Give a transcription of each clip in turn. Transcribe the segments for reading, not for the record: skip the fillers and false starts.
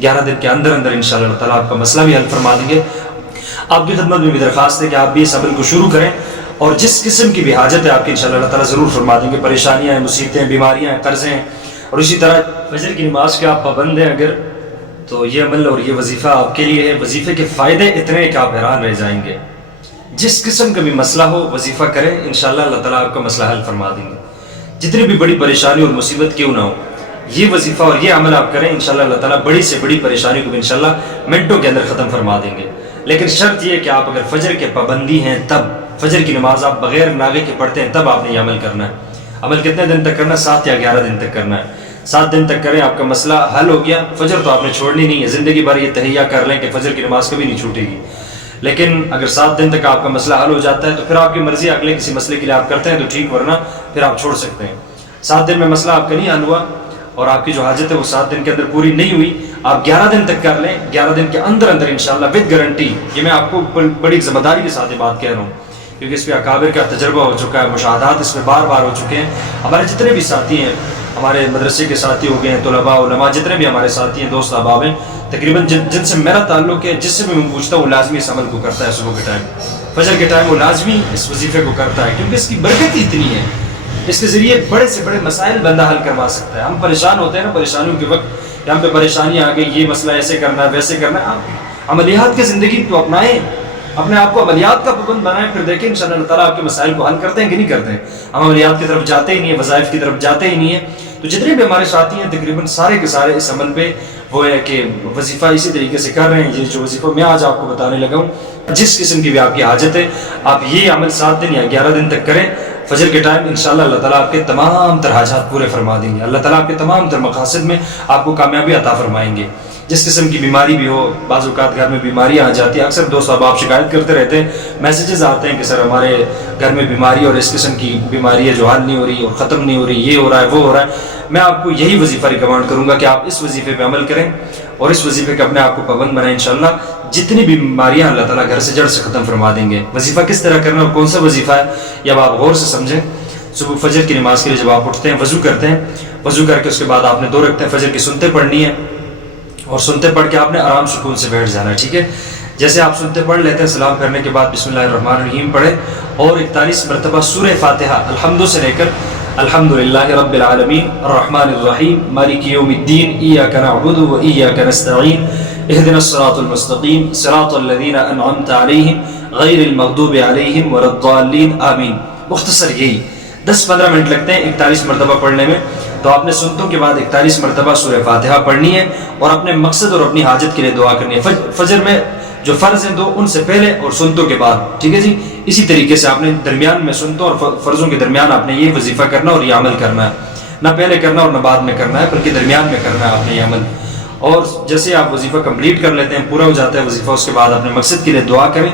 11 دن کے اندر اندر انشاءاللہ اللہ تعالیٰ آپ کا مسئلہ بھی حل فرما دیں گے۔ آپ کی خدمت میں بھی درخواست ہے کہ آپ بھی اس عمل کو شروع کریں، اور جس قسم کی بھی حاجت ہے آپ کی انشاءاللہ اللہ تعالیٰ ضرور فرما دیں گے۔ پریشانیاں ہیں، مصیبتیں ہیں، بیماریاں ہیں، قرضیں ہیں، اور اسی طرح فجر کی نماز کے آپ پابند ہیں اگر، تو یہ عمل اور یہ وظیفہ آپ کے لیے ہے۔ وظیفے کے فائدے اتنے ہیں کہ آپ حیران رہ جائیں گے۔ جس قسم کا بھی مسئلہ ہو وظیفہ کریں، انشاءاللہ اللہ تعالیٰ آپ کا مسئلہ حل فرما دیں گے۔ جتنی بھی بڑی پریشانی اور مصیبت کیوں نہ ہو، یہ وظیفہ اور یہ عمل آپ کریں، انشاءاللہ اللہ تعالیٰ بڑی سے بڑی پریشانی کو انشاءاللہ منٹوں کے اندر ختم فرما دیں گے۔ لیکن شرط یہ کہ آپ اگر فجر کے پابندی ہیں، تب فجر کی نماز آپ بغیر ناغے کے پڑھتے ہیں، تب آپ نے یہ عمل کرنا ہے۔ عمل کتنے دن تک کرنا ہے؟ 7 یا 11 دن تک کرنا ہے۔ 7 دن تک کریں، آپ کا مسئلہ حل ہو گیا۔ فجر تو آپ نے چھوڑنی نہیں ہے، زندگی بھر یہ تہیہ کر لیں کہ فجر کی نماز کبھی نہیں چھوٹے گی۔ لیکن اگر 7 دن تک آپ کا مسئلہ حل ہو جاتا ہے تو پھر آپ کی مرضی، اگلے کسی مسئلے کے لیے آپ کرتے ہیں تو ٹھیک، ورنہ پھر آپ چھوڑ سکتے ہیں۔ 7 دن میں مسئلہ آپ کا نہیں حل ہوا اور آپ کی جو حاجت ہے وہ 7 دن کے اندر پوری نہیں ہوئی، آپ 11 دن تک کر لیں۔ 11 دن کے اندر اندر انشاءاللہ وتھ گارنٹی، یہ میں آپ کو بڑی ذمہ داری کے ساتھ یہ بات کہہ رہا ہوں کیونکہ اس پہ اکابر کا تجربہ ہو چکا ہے، مشاہدات اس میں بار بار ہو چکے ہیں۔ ہمارے جتنے بھی ساتھی ہیں، ہمارے مدرسے کے ساتھی ہو گئے ہیں، طلباء علماء جتنے بھی ہمارے ساتھی ہیں، دوست احباب ہیں، تقریباً جن سے میرا تعلق ہے، جس سے بھی میں پوچھتا ہوں، وہ لازمی اس عمل کو کرتا ہے۔ صبح کے ٹائم، فجر کے ٹائم وہ لازمی اس وظیفے کو کرتا ہے کیونکہ اس کی برکت ہی اتنی ہے۔ اس کے ذریعے بڑے سے بڑے مسائل بندہ حل کروا سکتا ہے۔ ہم پریشان ہوتے ہیں نا، پریشانیوں کے وقت ہم پہ پریشانیاں آ گئی، یہ مسئلہ ایسے کرنا ہے، ویسے کرنا ہے، آپ عملیات کی زندگی تو اپنائیں، اپنے آپ کو عملیات کا پابند بنائیں، پھر دیکھیں انشاءاللہ اللہ تعالیٰ آپ کے مسائل کو حل کرتے ہیں کہ نہیں کرتے ہیں۔ ہم عملیات کی طرف جاتے ہی نہیں ہیں، وظائف کی طرف جاتے ہی نہیں ہیں۔ تو جتنے بھی ہمارے ساتھی ہیں تقریباً سارے کے سارے اس عمل پہ وہ ہے کہ وظیفہ اسی طریقے سے کر رہے ہیں۔ یہ جو وظیفہ میں آج آپ کو بتانے لگا ہوں، جس قسم کی بھی آپ کی حاجت ہے، آپ یہ عمل 7 دن یا 11 دن تک کریں فجر کے ٹائم، انشاءاللہ اللہ تعالیٰ آپ کے تمام تر حاجات پورے فرما دیں گے۔ اللہ تعالیٰ آپ کے تمام تر مقاصد میں آپ کو کامیابی عطا فرمائیں گے۔ جس قسم کی بیماری بھی ہو، بعض اوقات گھر میں بیماریاں آ جاتی ہیں، اکثر دوست احباب شکایت کرتے رہتے ہیں، میسیجز آتے ہیں کہ سر ہمارے گھر میں بیماری اور اس قسم کی بیماری ہے جو حل نہیں ہو رہی اور ختم نہیں ہو رہی، یہ ہو رہا ہے وہ ہو رہا ہے۔ میں آپ کو یہی وظیفہ ریکمینڈ کروں گا کہ آپ اس وظیفے پہ عمل کریں اور اس وظیفے کا اپنے آپ کو پابند بنائیں، انشاءاللہ جتنی بھی بیماریاں اللہ تعالیٰ گھر سے جڑ سے ختم فرما دیں گے۔ وظیفہ کس طرح کرنا اور کون سا وظیفہ ہے، یہ اب آپ غور سے سمجھیں۔ صبح فجر کی نماز کے لیے جب آپ اٹھتے ہیں، وضو کرتے ہیں، وضو کر کے اس کے بعد آپ نے 2 رکعتیں فجر کی سنتے پڑھنی ہے، اور سنتے پڑھ کے آپ نے آرام سکون سے بیٹھ جانا ہے، ٹھیک ہے۔ جیسے آپ سنتے پڑھ لیتے ہیں، سلام کرنے کے بعد بسم اللہ الرحمن الرحیم پڑھیں اور 41 مرتبہ سورہ فاتحہ الحمد سے لے کر الحمدللہ رب العالمین الرحمن الرحیم مالک یوم الدین ایاک نعبد و ایاک نستعین اہدنا الصراط المستقیم صراط الذین انعمت علیہم غیر المغضوب علیہم ولا الضالین آمین۔ مختصر یہی 10-15 منٹ لگتے ہیں 41 مرتبہ پڑھنے میں۔ تو آپ نے سنتوں کے بعد 41 مرتبہ سورہ فاتحہ پڑھنی ہے اور اپنے مقصد اور اپنی حاجت کے لیے دعا کرنی ہے۔ فجر میں جو فرض ہیں 2 ان سے پہلے اور سنتوں کے بعد، ٹھیک ہے جی۔ اسی طریقے سے آپ نے درمیان میں سنتوں اور فرضوں کے درمیان آپ نے یہ وظیفہ کرنا اور یہ عمل کرنا ہے، نہ پہلے کرنا اور نہ بعد میں کرنا ہے، بلکہ درمیان میں کرنا ہے آپ نے یہ عمل۔ اور جیسے آپ وظیفہ کمپلیٹ کر لیتے ہیں، پورا ہو جاتا ہے وظیفہ، اس کے بعد اپنے مقصد کے لیے دعا کریں۔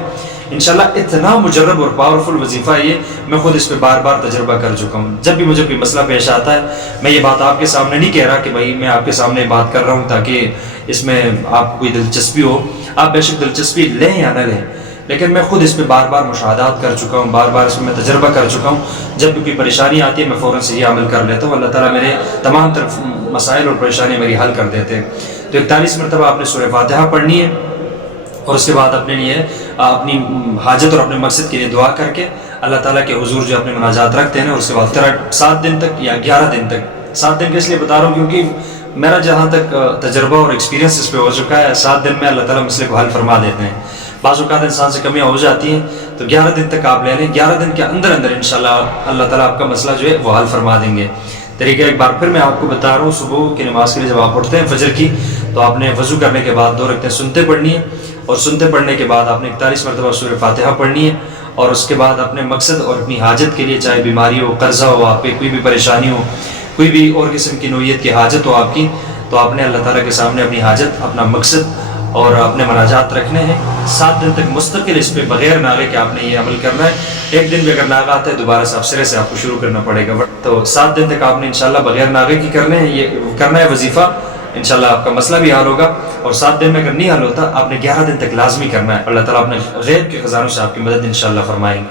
انشاءاللہ اتنا مجرب اور پاورفل وظیفہ ہے یہ، میں خود اس پہ بار بار تجربہ کر چکا ہوں۔ جب بھی مجھے کوئی مسئلہ پیش آتا ہے، میں یہ بات آپ کے سامنے نہیں کہہ رہا کہ بھائی میں آپ کے سامنے بات کر رہا ہوں تاکہ اس میں آپ کو کوئی دلچسپی ہو، آپ بے شک دلچسپی لیں یا نہ لیں، لیکن میں خود اس پہ بار بار مشاہدات کر چکا ہوں، بار بار اس میں تجربہ کر چکا ہوں۔ جب بھی کوئی پریشانی آتی ہے میں فوراً سے یہ عمل کر لیتا ہوں، اللہ تعالیٰ میرے تمام طرف مسائل اور پریشانیاں میری حل کر دیتے ہیں۔ تو 41 مرتبہ آپ نے سورہ فاتحہ پڑھنی ہے اور اس کے بعد اپنے لیے اپنی حاجت اور اپنے مقصد کے لیے دعا کر کے اللہ تعالیٰ کے حضور جو اپنے مناجات رکھتے ہیں نا، اس کے بعد 7 دن تک یا 11 دن تک، 7 دن کے اس لیے بتا رہا ہوں کیونکہ میرا جہاں تک تجربہ اور ایکسپیرینس اس پہ ہو چکا ہے، 7 دن میں اللہ تعالیٰ مسئلے کو حل فرما دیتے ہیں۔ بعض اوقات انسان سے کمیاں ہو جاتی ہیں، تو 11 دن تک آپ لے لیں، 11 دن کے اندر اندر انشاءاللہ اللہ تعالیٰ آپ کا مسئلہ جو ہے وہ حل فرما دیں گے۔ طریقہ ایک بار پھر میں آپ کو بتا رہا ہوں، صبح کی نماز کے لیے جب آپ اٹھتے ہیں فجر کی، تو آپ نے وضو کرنے کے بعد 2 رکعتیں سنتے پڑھنی ہے اور سنتے پڑھنے کے بعد آپ نے 41 مرتبہ سورہ فاتحہ پڑھنی ہے اور اس کے بعد اپنے مقصد اور اپنی حاجت کے لیے، چاہے بیماری ہو، قرضہ ہو، آپ پہ کوئی بھی پریشانی ہو، کوئی بھی اور قسم کی نوعیت کی حاجت ہو آپ کی، تو آپ نے اللہ تعالیٰ کے سامنے اپنی حاجت، اپنا مقصد اور اپنے مناجات رکھنے ہیں۔ 7 دن تک مستقل اس پہ بغیر ناغے کے آپ نے یہ عمل کرنا ہے۔ ایک دن بھی اگر ناغہ آتا ہے دوبارہ سے آپ سرے سے آپ کو شروع کرنا پڑے گا، تو 7 دن تک آپ نے انشاءاللہ بغیر ناغے کی کرنے ہیں، یہ کرنا ہے وظیفہ، انشاءاللہ آپ کا مسئلہ بھی حل ہوگا۔ اور 7 دن میں اگر نہیں حل ہوتا، آپ نے 11 دن تک لازمی کرنا ہے۔ اللہ تعالیٰ اپنے غیب کے خزانوں سے آپ کی مدد انشاءاللہ فرمائیں گے۔